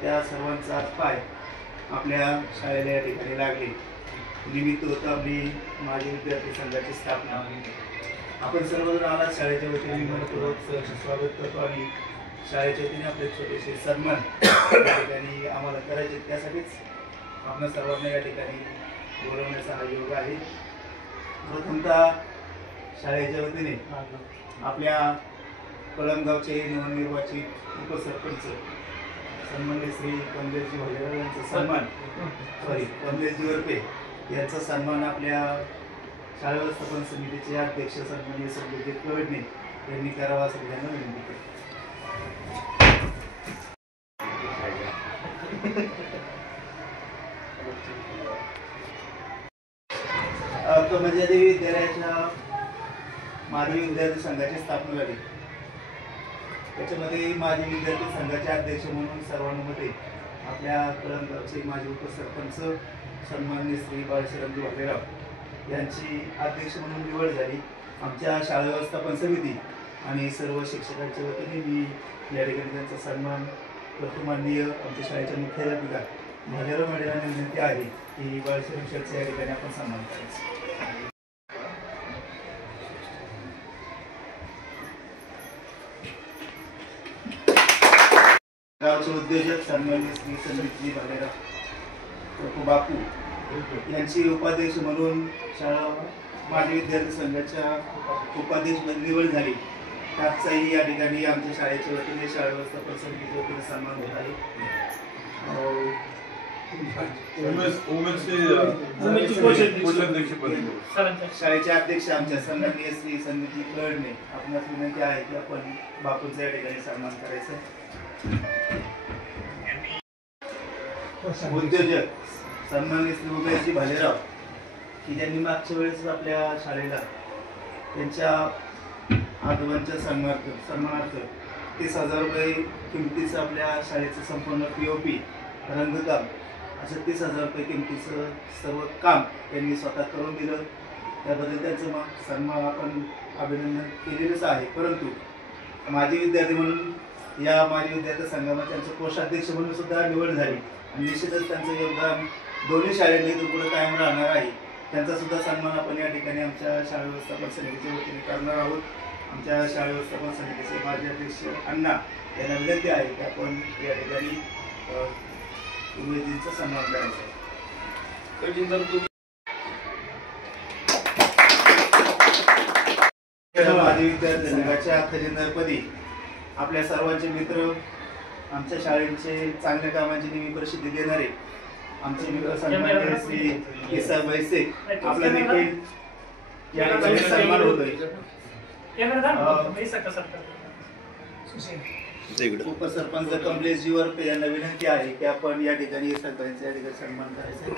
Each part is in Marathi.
त्या सर्वांचा पाय आपल्या शाळेला या ठिकाणी लागले. निमित्त होतं आपली माजी विद्यार्थी संघाची स्थापना. आपण सर्वजण आलात शाळेच्या वतीने मनपूर्वक स्वागत करतो आणि शाळेच्या वतीने आपले छोटेसे सन्मान या ठिकाणी आम्हाला करायचे, त्यासाठीच आपण सर्वांना या ठिकाणी बोलवण्याचा हा योग आहे. प्रथमतः शाळेच्या वतीने आपल्या कळमगावचे नवनिर्वाचित उपसरपंच सन्माननीय श्री कमलेशजी भालेराव यांचा कमलेशजी वरपे यांचा सन्मान आपल्या शाळा व्यवस्थापन समितीचे अध्यक्ष सन्माननीय संजय कवडणे यांनी करावा असं त्यांना विनंती करतो. कमलदेवी विद्यालयाच्या माजी विद्यार्थी संघाची स्थापना झाली. त्याच्यामध्ये माजी विद्यार्थी संघाचे अध्यक्ष म्हणून सर्वानुमते आपल्या कळमगावचे माजी उपसरपंच सन्माननीय श्री बाळशरणजी भालेराव यांची अध्यक्ष म्हणून निवड झाली. आमच्या शाळा व्यवस्थापन समिती आणि सर्व शिक्षकांच्या वतीने मी या ठिकाणी त्यांचा सन्मान करतो. माननीय आमच्या शाळेच्या मुख्याध्यापिका भालेराव मॅडम यांना विनंती आहे की बाळशरण शेठचा या ठिकाणी आपण सन्मान करायचा. गावचे उद्योजक सन्माननीय श्री संदीपजी भालेराव बापू यांची उपाध्यक्ष म्हणून शाळा माजी विद्यार्थी संघाच्या उपाध्यक्ष निवड झाली. त्याचाही या ठिकाणी आमच्या शाळेच्या वतीने शाळा व्यवस्थापन समितीच्या वतीने सन्मान होत आहे. शाळेचे अध्यक्ष आमच्या सन्माननीय श्री संदीपजी कवडणे आपणास विनंती आहे की आपण बापूंचा या ठिकाणी सन्मान करायचा. उद्योजक सन्माननीय श्री उमेशजी भालेराव की ज्यांनी मागच्या वेळेस आपल्या शाळेला त्यांच्या आजोबांच्या सन्मानार्थ 30,000 रुपये किमतीचं आपल्या शाळेचं संपूर्ण POP रंगकाम असं 30,000 रुपये किमतीचं सर्व काम त्यांनी स्वतः करून दिलं. त्याबद्दल त्यांचं सन्मान आपण अभिनंदन केलेलंच आहे. परंतु माजी विद्यार्थी म्हणून या माजी विद्यार्थी संघामध्ये त्यांचं कोषाध्यक्ष म्हणून सुद्धा निवड झाली आणि निश्चितच त्यांचं योगदान दोन्ही शाळेने पुढे कायम राहणार आहे. त्यांचा सुद्धा सन्मान आपण या ठिकाणी आमच्या शाळा व्यवस्थापन समितीच्या वतीने करणार आहोत. आमच्या शाळा व्यवस्थापन समितीचे माजी अध्यक्ष अण्णा यांना विनंती आहे की आपण या ठिकाणी उमेदजींचा सन्मान करायचा आहे. माजी विद्यार्थी संघाच्या खजिनदारपदी आपल्या सर्वांचे मित्र, आमच्या शाळेचे चांगल्या कामांची नेहमी प्रसिद्धी देणारे आमचे मित्र सन्माननीय श्री केसार बैसे आपला देखील या ठिकाणी सन्मान होतोय. उपसरपंच कमलेशजी वरपे यांना विनंती आहे की आपण या ठिकाणी सगळ्यांचा या ठिकाणी सन्मान करायचा.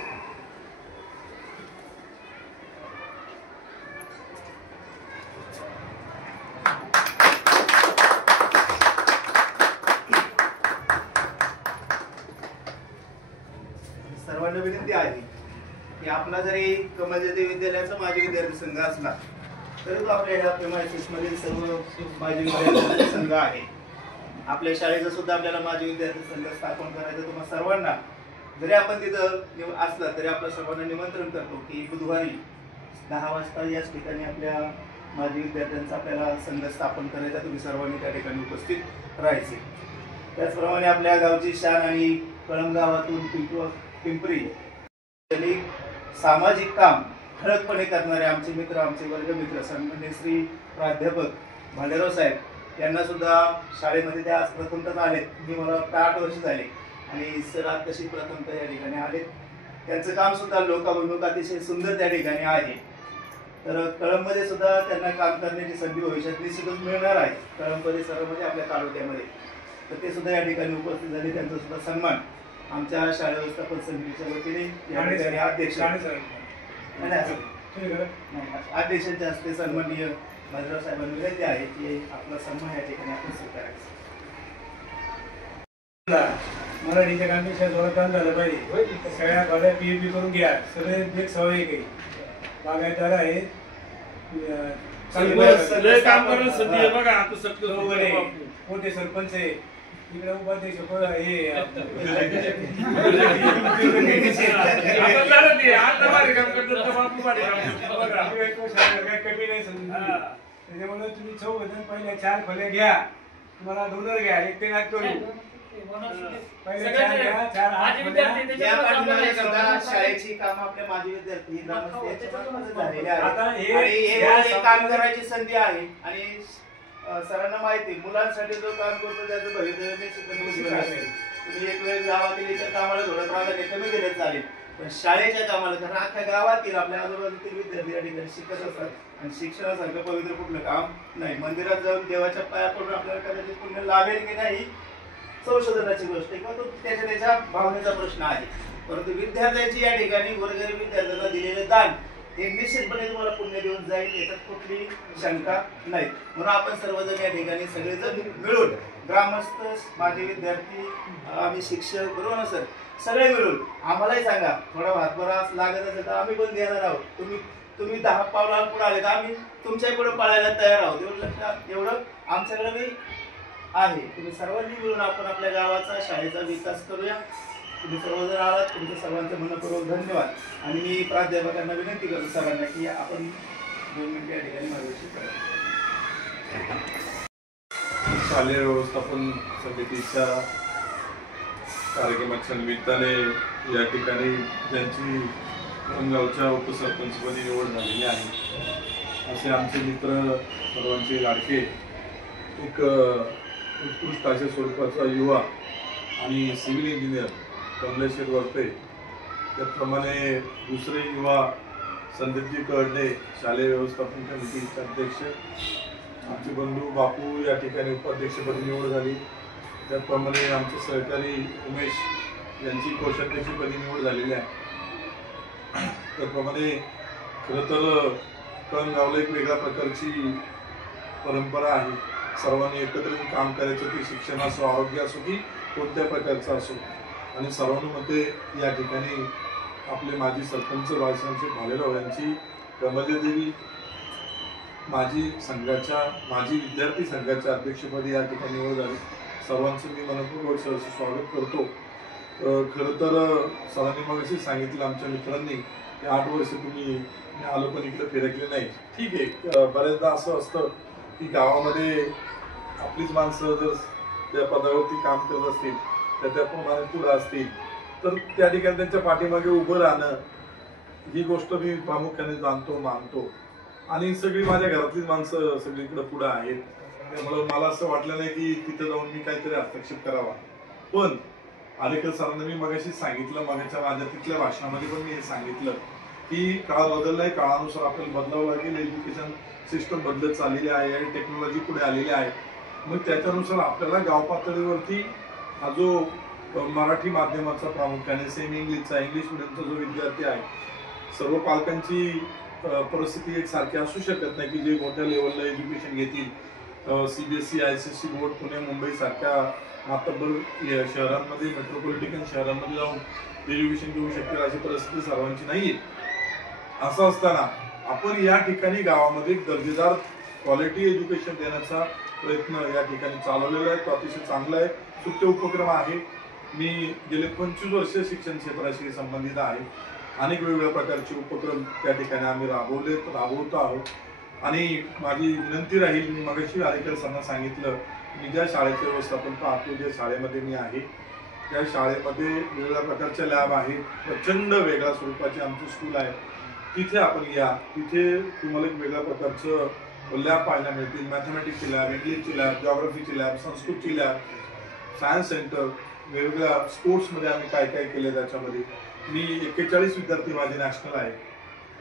सर्वांना विनंती आहे की आपला जरी कमलदेवी विद्यालयाचा माजी विद्यार्थी संघ असला तरी तो आपल्या ह्या PMISS मधील सर्व माजी विद्यार्थी संघ आहे. आपल्या शाळेचा सुद्धा आपल्याला माजी विद्यार्थी संघ स्थापन करायचं. तुम्हाला सर्वांना जरी आपण तिथं असला तरी आपल्या सर्वांना निमंत्रण करतो की बुधवारी 10 वाजता याच ठिकाणी आपल्या माजी विद्यार्थ्यांचा आपल्याला संघ स्थापन करायचा. तुम्ही सर्वांनी त्या ठिकाणी उपस्थित राहायचे. त्याचप्रमाणे आपल्या गावची शान आणि कळमगावातून पिंपरी यांनी सामाजिक काम ठळकपणे करणारे आमचे मित्र, आमचे वर्गमित्र सन्माननीय श्री प्राध्यापक भालेराव साहेब यांना सुद्धा शाळेमध्ये त्या आज प्रथमतः आलेत. मी मला वाटतं 8 वर्ष झाले आणि सर आज तशी प्रथमतः या ठिकाणी आलेत. त्यांचं काम सुद्धा लोकाभिमुख अतिशय सुंदर त्या ठिकाणी आहे. तर कळममध्ये सुद्धा त्यांना काम करण्याची संधी भविष्यात निश्चितच मिळणार आहे. कळम परिसरामध्ये आपल्या तालुक्यामध्ये तर ते सुद्धा या ठिकाणी उपस्थित झाले. त्यांचा सुद्धा सन्मान आमच्या शाळा व्यवस्थापन समितीच्या वतीने या ठिकाणी अध्यक्षांच्या हस्ते सन्माननीय भालेराव साहेबांना विनंती आहे की आपला सन्मान या ठिकाणी आपण स्वीकारायचा. मराठीच्या कांदेशा जोरात काम झालं पाहिजे. सगळ्या गाड्या POP करून घ्या. सगळे एक सवय काही बागायतदार आहे काम करायला संधी आहे बघा. आता मोठे सरपंच आहे इकडे उपाध्यक्ष हे कमी नाही समजून त्याच्यामुळे तुम्ही चौघजण पहिल्या 4 खोल्या घ्या, तुम्हाला डोनर घ्या, एक ते नाक करू पहिले 4 घ्या, 4 8 खोल्या. या पाठीमागे सुद्धा शाळेची कामं आपल्या माजी विद्यार्थी ग्रामस्थ याच्यामध्ये झालेली आहेत. आता हे हे काम करायची संधी आहे आणि सरांना माहिती मुलांसाठी जो काम करतो त्याचं भवितव्य निश्चितपणे उज्ज्वल असेल. तुम्ही एक वेळ गावातील इतर कामाला थोडं प्राधान्य कमी दिलं चालेल, पण शाळेच्या कामाला, कारण अख्ख्या गावातील आपल्या आजूबाजूतील विद्यार्थी या ठिकाणी शिकत असतात आणि शिक्षणासारखं पवित्र कुठलं काम नाही. मंदिरात जाऊन देवाच्या पाया पडून आपल्याला कदाचित पुण्य लाभेल की नाही संशोधनाची गोष्ट आहे किंवा तो त्याच्या भावनेचा प्रश्न आहे, परंतु विद्यार्थ्यांची या ठिकाणी गोरगरीब विद्यार्थ्यांना दिलेलं दान हे निश्चितपणे तुम्हाला पुण्य देऊन जाईल, याच्यात कुठली शंका नाही. म्हणून आपण सर्वजण या ठिकाणी सगळेजण मिळून ग्रामस्थ, माजी विद्यार्थी, आम्ही शिक्षक, बरोबर ना सर, सगळे मिळून आम्हालाही सांगा थोडा हातभरा लागत असेल तर आम्ही पण देणार आहोत. तुम्ही 10 पावला पुढे आले तर आम्ही तुमच्या पुढे पळायला तयार आहोत. एवढं लक्षात, एवढं आमच्याकडे मी आहे. तुम्ही सर्वांनी मिळून आपण आपल्या गावाचा, शाळेचा विकास करूया. तुम्ही सर्वजण आलात, तुमचं सर्वांचं मनपूर्वक धन्यवाद. आणि मी प्राध्यापकांना विनंती करतो सरांना की आपण 2 मिनिटे या ठिकाणी मार्गदर्शन करा. शालेय व्यवस्थापन समितीच्या कार्यक्रमाच्या निमित्ताने या ठिकाणी ज्यांची गावच्या उपसरपंचपदी निवड झालेली आहे असे आमचे मित्र, सर्वांचे लाडके, एक उत्कृष्ट अशा स्वरूपाचा युवा आणि सिव्हिल इंजिनियर कमलेश्वर वरपे, त्याचप्रमाणे दुसरे युवा संदीपजी कळडे, शालेय व्यवस्थापन समितीचे अध्यक्ष, आमचे बंधू बापू या ठिकाणी उपाध्यक्षपदी निवड झाली. त्याचप्रमाणे आमचे सहकारी उमेश यांची कोषाध्यक्षपदी निवड झालेली आहे. त्याचप्रमाणे खरं तर कळंगावला एक वेगळ्या प्रकारची परंपरा आहे. सर्वांनी एकत्र काम करायचं, की शिक्षण असो, आरोग्य असो, की कोणत्या प्रकारचं असो. आणि सर्वांमध्ये या ठिकाणी आपले माजी सरपंच भाषणांचे भालेराव यांची कमलदेवी माजी विद्यार्थी संघाच्या अध्यक्षपदी या ठिकाणी निवड झाली. सर्वांचं मी मनपूर्वक स्वागत करतो. खरं तर सरांनी मग असे सांगितलं आमच्या मित्रांनी की 8 वर्ष तुम्ही आलो पण इकडे फिरकले नाही. ठीक आहे, बऱ्याचदा असं असतं की गावामध्ये आपलीच माणसं जर त्या पदावरती काम करत असतील तर त्याप्रमाणे पुढे असतील तर त्या ठिकाणी त्यांच्या पाठीमागे उभं राहणं ही गोष्ट मी प्रामुख्याने जाणतो, मानतो. आणि सगळी माझ्या घरातलीच माणसं सगळीकडे पुढे आहेत. त्यामुळे मला असं वाटलं नाही की तिथं जाऊन मी काहीतरी हस्तक्षेप करावा. पण आलेकर सरांना मी मगाशी सांगितलं, माझ्या तिथल्या भाषणामध्ये पण मी हे सांगितलं की काळ बदललाय, काळानुसार आपल्याला बदलावं लागेल. एज्युकेशन सिस्टम बदलत चाललेली आहे आणि टेक्नॉलॉजी पुढे आलेली आहे. मग त्याच्यानुसार आपल्याला गाव पातळीवरती हा जो मराठी माध्यमाचा प्रामुख्याने सेमी इंग्लिश मिडियमचा जो विद्यार्थी आहे, सर्व पालकांची परिस्थिती एक सारखी असू शकत नाही की जे मोठ्या लेवलला एज्युकेशन घेतील. CBSE, ICSE board Pune, Mumbai सारख्या मातब्बर शहरांमध्ये, मेट्रोपॉलिटन शहरांमध्ये जाऊन एज्युकेशन घेऊ शकतील अशी परिस्थिती सर्वांची नाहीये. असं असताना आपण या ठिकाणी गावामध्ये दर्जेदार क्वालिटी एज्युकेशन देण्याचा प्रयत्न या ठिकाणी चालवलेला आहे. तो अतिशय चांगला आहे, सुट्टे उपक्रम आहे. मी गेले 25 वर्ष शिक्षण क्षेत्राशी संबंधित आहे. अनेक वेगवेगळ्या प्रकारचे उपक्रम त्या ठिकाणी आम्ही राबवतो आहोत. आणि माझी विनंती राहील, मी मगाशी आलेकर सरांना सांगितलं, मी ज्या शाळेचे व्यवस्थापन पाहतो, ज्या शाळेमध्ये मी आहे त्या शाळेमध्ये वेगवेगळ्या प्रकारच्या लॅब आहेत. प्रचंड वेगळ्या स्वरूपाचे आमचं स्कूल आहे. तिथे आपण या, तिथे तुम्हाला एक वेगळ्या प्रकारचं लॅब पाहायला मिळतील. मॅथमॅटिक्सची लॅब, इंग्लिशची लॅब, जॉग्राफीची लॅब, संस्कृतची लॅब, सायन्स सेंटर, वेगवेगळ्या स्पोर्ट्समध्ये आम्ही काय काय केलं. त्याच्यामध्ये मी 41 विद्यार्थी माझे नॅशनल आहे.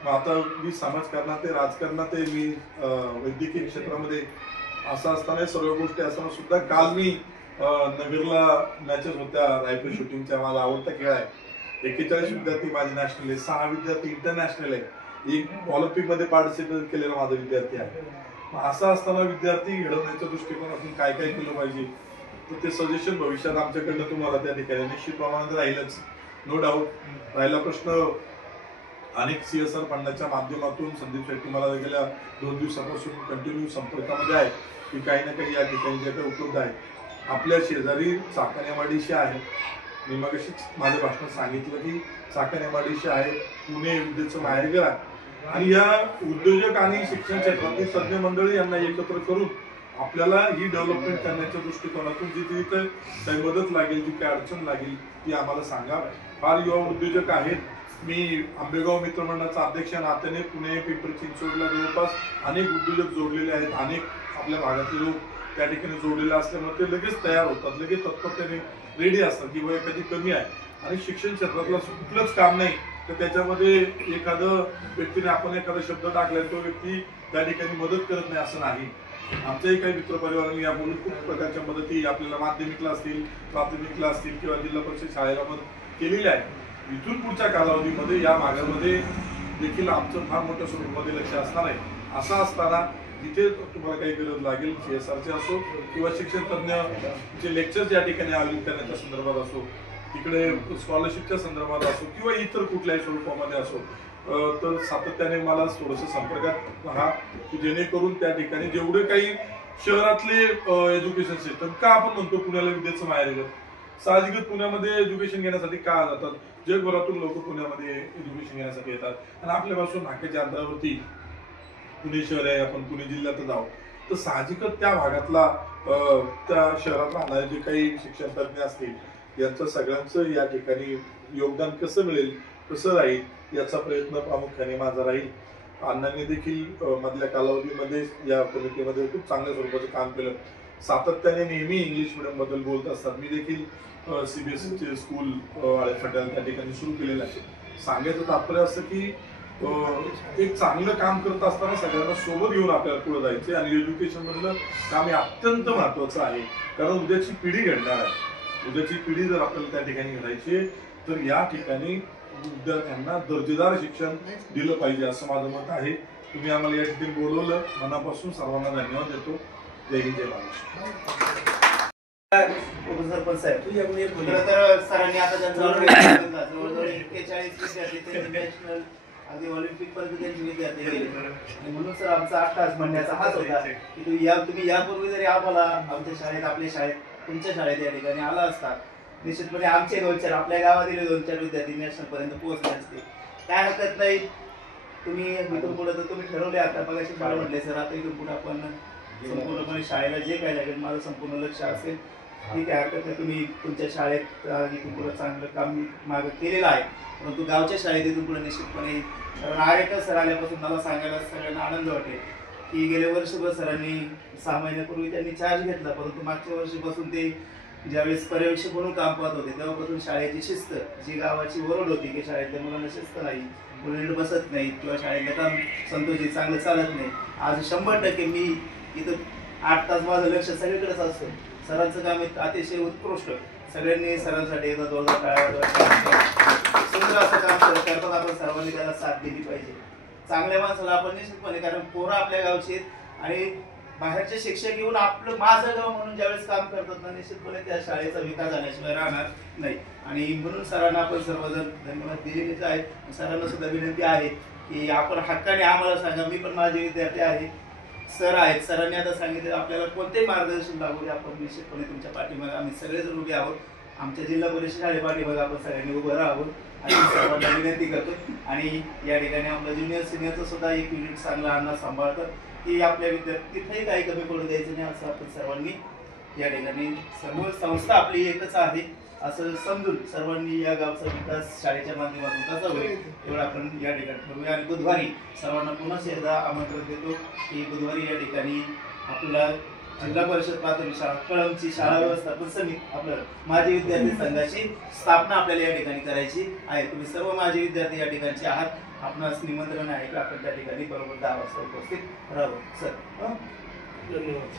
मग आता मी समाजकारणात आहे, राजकारणात आहे, मी वैद्यकीय क्षेत्रामध्ये असं असताना सर्व गोष्टी असताना सुद्धा काल मी नगरला मॅचेस होत्या रायफल शूटिंगच्या, माझा आवडता खेळ आहे. 41 विद्यार्थी माझे नॅशनल आहे, 6 विद्यार्थी इंटरनॅशनल आहे, एक ऑलिम्पिकमध्ये पार्टिसिपेट केलेला माझा विद्यार्थी आहे. मग असं असताना विद्यार्थी घडवण्याच्या दृष्टिकोनातून काय काय केलं पाहिजे तर ते सजेशन भविष्यात आमच्याकडनं तुम्हाला त्या ठिकाणी निश्चित प्रमाणात राहीलच, नो डाऊट. राहिला प्रश्न अनेक CSR फंडाच्या माध्यमातून संदीप शेट्टी मला गेल्या 2 दिवसापासून कंटिन्यू संपर्कामध्ये आहे की काही ना काही या ठिकाणी जे काही उपलब्ध आहे आपल्या शेजारी चाकणेवाडीशी आहे. मी मगाशीच माझ्या भाषणात सांगितलं की चाकणेवाडीशी आहे, पुणे विद्येचं माहेरघर आहे. आणि या उद्योजक आणि शिक्षण क्षेत्रातील तज्ज्ञ मंडळी यांना एकत्र करून आपल्याला ही डेव्हलपमेंट करण्याच्या दृष्टिकोनातून जिथे जिथे काही मदत लागेल, जी काही अडचण लागेल ती आम्हाला सांगा. फार युवा उद्योजक आहेत. मी आंबेगाव मित्रमंडळाचा अध्यक्ष नात्याने पुणे, पिंपरी चिंचवडला जवळपास अनेक उद्योजक जोडलेले आहेत. अनेक आपल्या भागातले लोक त्या ठिकाणी जोडलेले असल्यामुळे ते लगेच तयार होतात, लगेच तत्परतेने रेडी असतात की वय कधी कमी आहे. आणि शिक्षण क्षेत्रातलं कुठलंच काम नाही तर त्याच्यामध्ये एखादं व्यक्तीने आपण एखादा शब्द टाकलाय, तो व्यक्ती त्या ठिकाणी मदत करत नाही असं नाही. आमच्याही काही मित्रपरिवारांनी यापूर्वी खूप प्रकारच्या मदती आपल्याला माध्यमिकला असतील, प्राथमिकला असतील किंवा जिल्हा परिषद शाळेला मदत केलेली आहे. इथून पुढच्या कालावधीमध्ये या भागामध्ये देखील आमचं फार मोठ्या स्वरूपामध्ये लक्ष असणार आहे. असं असताना जिथे तुम्हाला काही गरज लागेल, CSRचे असो किंवा शिक्षण तज्ञ लेक्चर्स या ठिकाणी आयोजित करण्याच्या संदर्भात असो, तिकडे स्कॉलरशिपच्या संदर्भात असो किंवा इतर कुठल्याही स्वरूपामध्ये असो, तर सातत्याने मला थोडंसं संपर्कात राहा की जेणेकरून त्या ठिकाणी जेवढे काही शहरातले एज्युकेशन सिस्टम का आपण म्हणतो पुण्याला विद्येचं माहेरघर, साहजिकच पुण्यामध्ये एज्युकेशन घेण्यासाठी का जातात. जगभरातून लोक पुण्यामध्ये एज्युकेशन घेण्यासाठी येतात. आणि आपल्यापासून नाक्याच्या अंतरावरती पुणे शहर आहे, आपण पुणे जिल्ह्यात जाऊ तर साहजिकच त्या भागातला त्या शहरात राहणारे जे काही शिक्षण तज्ञ असतील यांचं सगळ्यांचं या ठिकाणी योगदान कसं मिळेल, कसं राहील याचा प्रयत्न प्रामुख्याने माझा राहील. अण्णांनी देखील मधल्या कालावधीमध्ये या कमिटीमध्ये खूप चांगल्या स्वरूपाचं काम केलं. सातत्याने नेहमी इंग्लिश मिडियम बद्दल बोलत असतात. मी देखील CBSEचे स्कूल आळेफाट्याला त्या ठिकाणी सुरू केलेलं आहे. सांगायचं तात्पर्य असं की एक चांगलं काम करत असताना सगळ्यांना सोबत घेऊन आपल्याला पुढे जायचे. आणि एज्युकेशन मधलं काम हे अत्यंत महत्वाचं आहे, कारण उद्याची पिढी घडणार आहे. उद्याची पिढी जर आपल्याला त्या ठिकाणी घडायची तर या ठिकाणी विद्यार्थ्यांना दर्जेदार शिक्षण दिलं पाहिजे असं माझं मत आहे. तुम्ही आम्हाला या ठिकाणी बोलवलं, मनापासून सर्वांना धन्यवाद देतो. जय हिंद, जय महाराष्ट्र. उपसरपंच साहेब, खरं तर सरांनी आता त्यांचा जवळजवळ 41 विद्यार्थी नॅशनल अगदी ऑलिम्पिक पर्यंत त्यांचे विद्यार्थी गेले. आणि म्हणून सर आमचा आत्ताच म्हणण्याचा हाच होता की तुम्ही यापूर्वी जरी आम्हाला आमच्या शाळेत, आपल्या शाळेत, तुमच्या शाळेत या ठिकाणी आला असता, निश्चितपणे आमचे 2-4 आपल्या गावातील 2-4 विद्यार्थी नॅशनल पर्यंत पोहोचले असते. काय हरकत नाही. तुम्ही इथून पुढे तर तुम्ही ठरवले आता मगाशी मला म्हटले सर आता इथून पुढे आपण संपूर्णपणे शाळेला जे काय लागेल माझं संपूर्ण लक्ष असेल. ठीक आहे, हरकत नाही. तुम्ही तुमच्या शाळेत इथून पुढे चांगलं काम मागं केलेलं आहे, परंतु गावच्या शाळेत इथून पुढे निश्चितपणे आरेकर सर आल्यापासून मला सांगायला सगळ्यांना आनंद वाटेल की गेल्या वर्षभर सरांनी 6 महिन्यापूर्वी त्यांनी चार्ज घेतला, परंतु मागच्या वर्षीपासून ते ज्यावेळेस पर्यवेक्षक म्हणून काम पाहत होते तेव्हापासून शाळेची शिस्त, जी गावाची ओरड होती की शाळेतल्या मुलांना शिस्त नाही, मुलं बसत नाहीत किंवा शाळेतलं काम संतोषित चांगलं चालत नाही, आज 100% मी इथं 8 तास माझं लक्ष सगळीकडेच असतं. सरांचं काम अतिशय उत्कृष्ट. सगळ्यांनी सरांसाठी एकदा जोरदार टाळ्या सुंदर असं काम करतात. आपण सर्वांनी त्याला साथ दिली पाहिजे. चांगल्या माणसाला आपण निश्चितपणे, कारण पोरं आपल्या गावची आहेत आणि बाहेरचे शिक्षक येऊन आपलं माझं गाव म्हणून ज्यावेळेस काम करतात ना, निश्चितपणे त्या शाळेचा विकास झाल्याशिवाय राहणार नाही. आणि म्हणून सरांना आपण सर्वजण धन्यवाद दिलेलेच आहेत. सरांना सुद्धा विनंती आहे की आपण हक्काने आम्हाला सांगा. मी पण माझे विद्यार्थी आहे, सर आहेत, सरांनी आता सांगितलं आपल्याला कोणतेही मार्गदर्शन लागू दे, आपण निश्चितपणे तुमच्या पाठीमागे आम्ही सगळेजण उभे आहोत. आमच्या जिल्हा परिषद शाळे पाठीमागे आपण सगळ्यांनी उभं राहावं आणि सर्वांना विनंती करतो. आणि या ठिकाणी आपलं ज्युनियर सिनियरचं सुद्धा एक युनिट चांगला अण्णा सांभाळतात की आपल्या विद्यार्थी तिथेही काही कमी पडू द्यायचं नाही, असं आपण सर्वांनी या ठिकाणी सर्व संस्था आपली एकच आहे असं समजून सर्वांनी या गावचा विकास शाळेच्या माध्यमातून कसा होईल एवढं आपण या ठिकाणी ठरवूया. आणि बुधवारी सर्वांना पुन्हा एकदा आमंत्रण देतो की बुधवारी या ठिकाणी आपला जिल्हा परिषद प्राथमिक शाळा कळमची शाळा व्यवस्थापन समिती, आपलं माजी विद्यार्थी संघाची स्थापना आपल्याला या ठिकाणी करायची आहे. तुम्ही सर्व माजी विद्यार्थी या ठिकाणचे आहात. आपणास निमंत्रण आहे की आपण त्या ठिकाणी बरोबर 10 वाजता उपस्थित राहावं. सर धन्यवाद.